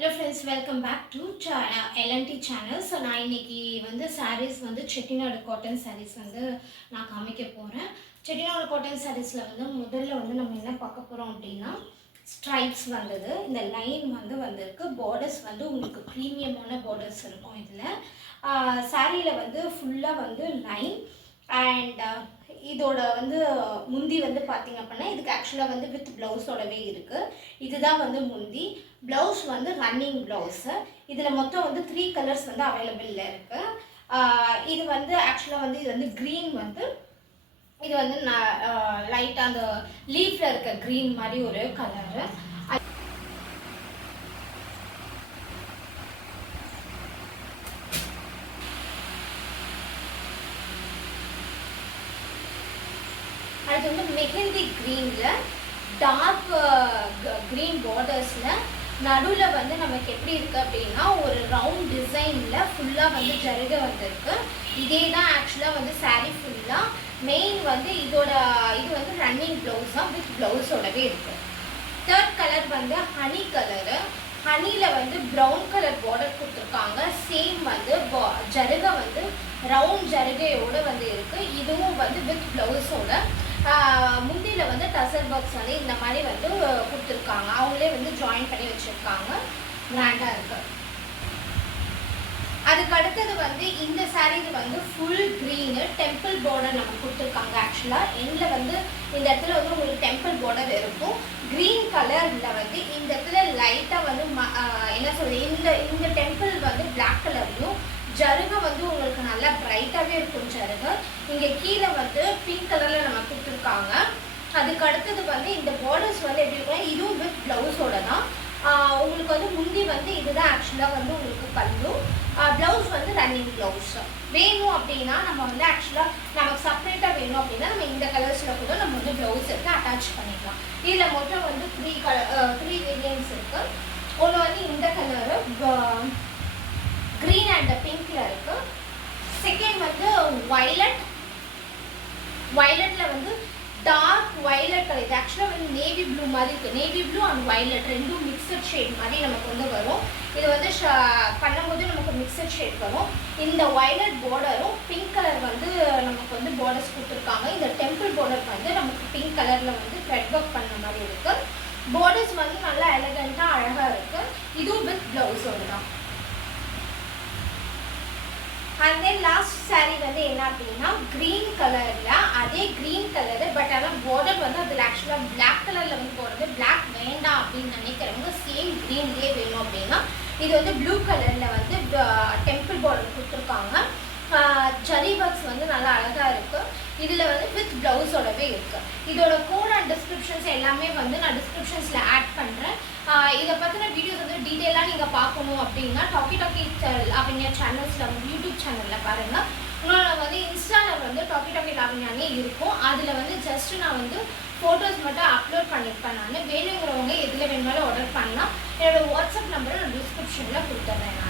Hello friends, welcome back to LNT channel. So நான் இன்னைக்கு sarees Chettinad cotton sarees நான் காமிக்க போறேன். செட்டிநாடு காட்டன் sareesல முதல்ல நம்ம என்ன பார்க்க போறோம் அப்படினா stripes வந்தது. இந்த லைன் வந்திருக்கு. borders உங்களுக்கு பிரீமியமான borders இருக்கும் இதுல. சாரியில ஃபுல்லா லைன் and இதோட முந்தி பாத்தீங்க அப்படினா இதுக்கு एक्चुअली வித் ப்ளவுஸ் ஓடவே இருக்கு. இதுதான் முந்தி. Blouse running blouse. இதுல மொத்தம் 3 கலர்ஸ் அவேலபிள்ல இருக்கு. இது एक्चुअली இது green இது லைட்டா அந்த லீஃப்ல இருக்க green மாதிரி ஒரு கலர். அது மெஹந்தி கிரீன்ல டார்க் கிரீன் பார்டர்ஸ்ல நடுவுல நமக்கு எப்படி இருக்கு அப்படின்னா ஒரு ரவுண்ட் டிசைன்ல ஃபுல்லா ஜரிகை வந்திருக்கு. இதே தான் एक्चुअली saree ஃபுல்லா மெயின் இதோட இது ரன்னிங் ப்ளவுஸ் தான் வித் ப்ளவுஸோடவே இருக்கு. Third colour honey colour. ஹனில ப்ரௌன் கலர் பார்டர் கொடுத்துருக்காங்க. சேம் ஜரிகை ரவுண்ட் ஜரிகையோட இருக்கு. இதுவும் வித் ப்ளவுஸோட முந்தியில டசர் பாக்ஸ் இந்த மாதிரி கொடுத்துருக்காங்க. அவங்களே ஜாயின் பண்ணி வச்சிருக்காங்க. கிராண்டா இருக்கு. அதுக்கு அடுத்தது இந்த சாரீக்கு ஃபுல் கிரீன் டெம்பிள் பார்டர் நமக்கு கொடுத்துருக்காங்க. ஆக்சுவலா எண்ட்ல இந்த இடத்துல உங்களுக்கு டெம்பிள் பார்டர் இருக்கும். கிரீன் கலர்ல இந்த இடத்துல லைட்டா என்ன சொல்றது இந்த டெம்பிள் பிளாக் கலர்லயும் ஜருகை உங்களுக்கு நல்லா பிரைட்டாவே இருக்கும். ஜருகை இங்க கீழே பிங்க் கலர்ல நம்ம கொடுத்துருக்காங்க. அதுக்கு அடுத்தது இந்த பார்டர்ஸ் எப்படி இருக்கும், இதுவும் வித் பிளவுஸோட தான். உங்களுக்கு முந்தி இதுதான் ஆக்சுவலா உங்களுக்கு பல்லு. Blouse running blouse. வேணும் அப்படின்னா நம்ம ஆக்சுவலா நமக்கு செப்பரேட்டா வேணும் அப்படின்னா நம்ம இந்த கலர்ஸ்ல கூட நம்ம பிளவுஸ் அட்டாச் பண்ணிக்கலாம். இதுல மொத்தம் 3 வேரியன்ட்ஸ் இருக்கு. ஒன்று இந்த கலரு கிரீன் அண்ட் பிங்க்ல இருக்கு. Second violet. வயலட்ல டார்க் வயலட் கலர். இது ஆக்சுவலா நேவி ப்ளூ மாதிரி இருக்கு. நேவி ப்ளூ அண்ட் வயலட் ரெண்டும் மிக்சட் ஷேட் மாதிரி நமக்கு வரும். இது பண்ணும்போது நமக்கு மிக்சட் ஷேட் வரும். இந்த வயலட் பார்டரும் பிங்க் கலர் நமக்கு பார்டர்ஸ் கொடுத்துருக்காங்க. இந்த டெம்பிள் பார்டர் நமக்கு பிங்க் கலர்ல த்ரெட் ஒர்க் பண்ண மாதிரி இருக்கு. பார்டர்ஸ் நல்லா எலகண்டா அழகா இருக்கு. இதுவும் வித் பிளவுஸோட தான். அண்ட் தென் லாஸ்ட் சாரீ என்ன அப்படின்னா கிரீன் கலர்ல அதே கிரீன் கலரு பட் ஆனால் பார்டர் அதில் ஆக்சுவலாக பிளாக் கலர்ல போடுறது. பிளாக் வேண்டாம் அப்படின்னு நினைக்கிறவங்க சேம் கிரீன்லேயே வேணும் அப்படின்னா இது ப்ளூ கலர்ல டெம்பிள் பார்டர் கொடுத்துருக்காங்க. ஜரி ஒர்க்ஸ் நல்லா அழகா இருக்கு. இதுல வித் பிளவுஸோடவே இருக்கு. இதோட கோட் அண்ட் டிஸ்கிரிப்ஷன்ஸ் எல்லாமே நான் டிஸ்கிரிப்ஷன்ஸ்ல ஆட் பண்றேன். இதை பத்தின வீடியோஸ் டீடைலா நீங்க பார்க்கணும் அப்படின்னா டாக்கி லாவண்யா சேனல்ஸ்ல யூடியூப் சேனல்ல பாருங்க. உங்களோட இன்ஸ்டால டாக்கி லாவண்யானே இருக்கும். அதுல ஜஸ்ட் நான் போட்டோஸ் மட்டும் அப்லோட் பண்ணிருப்பேன். நான் வேணுங்கிறவங்க எதுல வேணுமாலும் ஆர்டர் பண்ணலாம். என்னோட வாட்ஸ்அப் நம்பரை நான் டிஸ்கிரிப்ஷன்ல கொடுத்துறேன்.